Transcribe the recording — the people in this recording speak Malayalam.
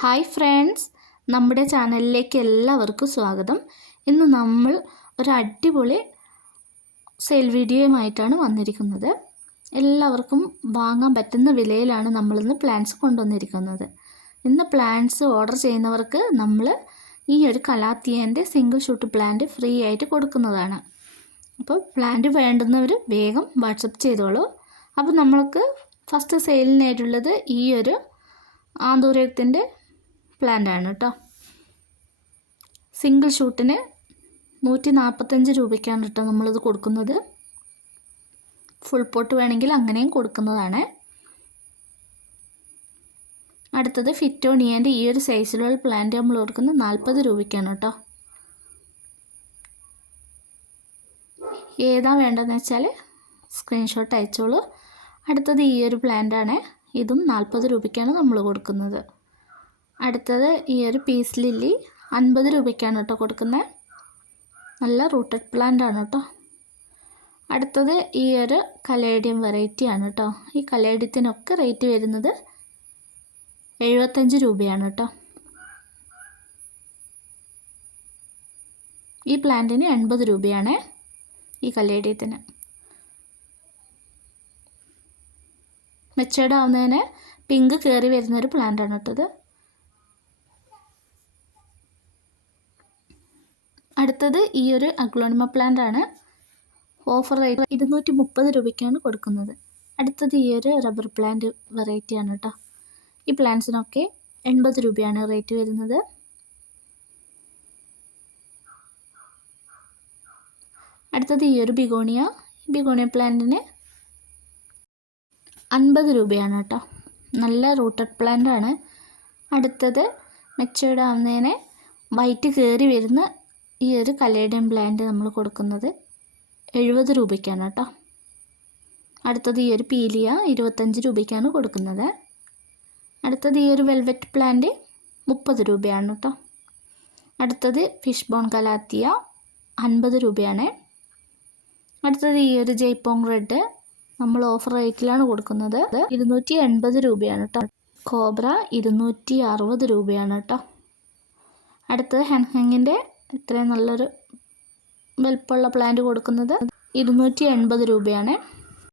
ഹായ് ഫ്രണ്ട്സ് നമ്മുടെ ചാനലിലേക്ക് എല്ലാവർക്കും സ്വാഗതം. ഇന്ന് നമ്മൾ ഒരു അടിപൊളി സെയിൽ വീഡിയോയുമായിട്ടാണ് വന്നിരിക്കുന്നത്. എല്ലാവർക്കും വാങ്ങാൻ പറ്റുന്ന വിലയിലാണ് നമ്മളിന്ന് പ്ലാൻസ് കൊണ്ടുവന്നിരിക്കുന്നത്. ഇന്ന് പ്ലാൻസ് ഓർഡർ ചെയ്യുന്നവർക്ക് നമ്മൾ ഈ ഒരു കലാത്തിയന്റെ സിംഗിൾ ഷൂട്ട് പ്ലാന്റ് ഫ്രീ ആയിട്ട് കൊടുക്കുന്നതാണ്. അപ്പോൾ പ്ലാന്റ് വേണ്ടുന്നവർ വേഗം വാട്സപ്പ് ചെയ്തോളൂ. അപ്പോൾ നമ്മൾക്ക് ഫസ്റ്റ് സെയിലിനായിട്ടുള്ളത് ഈ ഒരു ആന്തൂര്യത്തിന്റെ പ്ലാന്റ് ആണ് കേട്ടോ സിംഗിൾ ഷൂട്ടിന് നൂറ്റി നാൽപ്പത്തഞ്ച് രൂപയ്ക്കാണ് കേട്ടോ നമ്മളിത് കൊടുക്കുന്നത്. ഫുൾ പോട്ട് വേണമെങ്കിൽ അങ്ങനെയും കൊടുക്കുന്നതാണ്. അടുത്തത് ഫിറ്റോണിയന്റെ ഈ ഒരു സൈസിലുള്ള പ്ലാന്റ് നമ്മൾ കൊടുക്കുന്നത് നാൽപ്പത് രൂപയ്ക്കാണ് കേട്ടോ ഏതാ വേണ്ടതെന്ന് വെച്ചാൽ സ്ക്രീൻഷോട്ട് അയച്ചോളൂ. അടുത്തത് ഈ ഒരു പ്ലാന്റാണ് ഇതും നാൽപ്പത് രൂപയ്ക്കാണ് നമ്മൾ കൊടുക്കുന്നത്. അടുത്തത് ഈ ഒരു പീസ് ലില്ലി അൻപത് രൂപയ്ക്കാണ് കേട്ടോ കൊടുക്കുന്നത്. നല്ല റൂട്ടഡ് പ്ലാന്റ് ആണ് കേട്ടോ. അടുത്തത് ഈ ഒരു കലേഡിയം വെറൈറ്റി ആണ് കേട്ടോ. ഈ കലേഡിയത്തിനൊക്കെ റേറ്റ് വരുന്നത് എഴുപത്തഞ്ച് രൂപയാണ് കേട്ടോ. ഈ പ്ലാന്റിന് എൺപത് രൂപയാണ് ഈ കലേഡിയത്തിന്. മെച്ചേർഡ് ആവുന്നതിന് പിങ്ക് കയറി വരുന്നൊരു പ്ലാന്റാണ് കേട്ടത് അടുത്തത് ഈ ഒരു അഗ്ലോണിമ പ്ലാന്റ് ആണ്. ഓഫർ റേറ്റ് ഇരുന്നൂറ്റി മുപ്പത് രൂപയ്ക്കാണ് കൊടുക്കുന്നത്. അടുത്തത് ഈ ഒരു റബ്ബർ പ്ലാന്റ് വെറൈറ്റി ആണ് കേട്ടോ ഈ പ്ലാന്റ്സിനൊക്കെ എൺപത് രൂപയാണ് റേറ്റ് വരുന്നത്. അടുത്തത് ഈ ഒരു ബിഗോണിയ. ബിഗോണിയ പ്ലാന്റിന് അൻപത് രൂപയാണ് കേട്ടോ നല്ല റൂട്ടഡ് പ്ലാന്റ് ആണ്. അടുത്തത് മെച്ചേർഡ് ആവുന്നതിന് വൈറ്റ് കയറി വരുന്ന ഈ ഒരു കലേഡിയം പ്ലാന്റ് നമ്മൾ കൊടുക്കുന്നത് എഴുപത് രൂപയ്ക്കാണ് കേട്ടോ. അടുത്തത് ഈ ഒരു പീലിയ ഇരുപത്തഞ്ച് രൂപയ്ക്കാണ് കൊടുക്കുന്നത്. അടുത്തത് ഈ ഒരു വെൽവെറ്റ് പ്ലാന്റ് മുപ്പത് രൂപയാണ് കേട്ടോ. അടുത്തത് ഫിഷ് ബോൺ കലാത്തിയ അൻപത് രൂപയാണ്. അടുത്തത് ഈ ഒരു ജയ്പോങ് റെഡ് നമ്മൾ ഓഫർ റേറ്റിലാണ് കൊടുക്കുന്നത് ഇരുന്നൂറ്റി എൺപത് രൂപയാണ് കേട്ടോ. കോബ്ര ഇരുന്നൂറ്റി അറുപത് രൂപയാണ് കേട്ടോ. അടുത്തത് ഹെൻഹെങ്ങിന്റെ ഇത്രയും നല്ലൊരു വലുപ്പമുള്ള പ്ലാന്റ് കൊടുക്കുന്നത്. ഇരുന്നൂറ്റി എൺപത് രൂപയാണ്.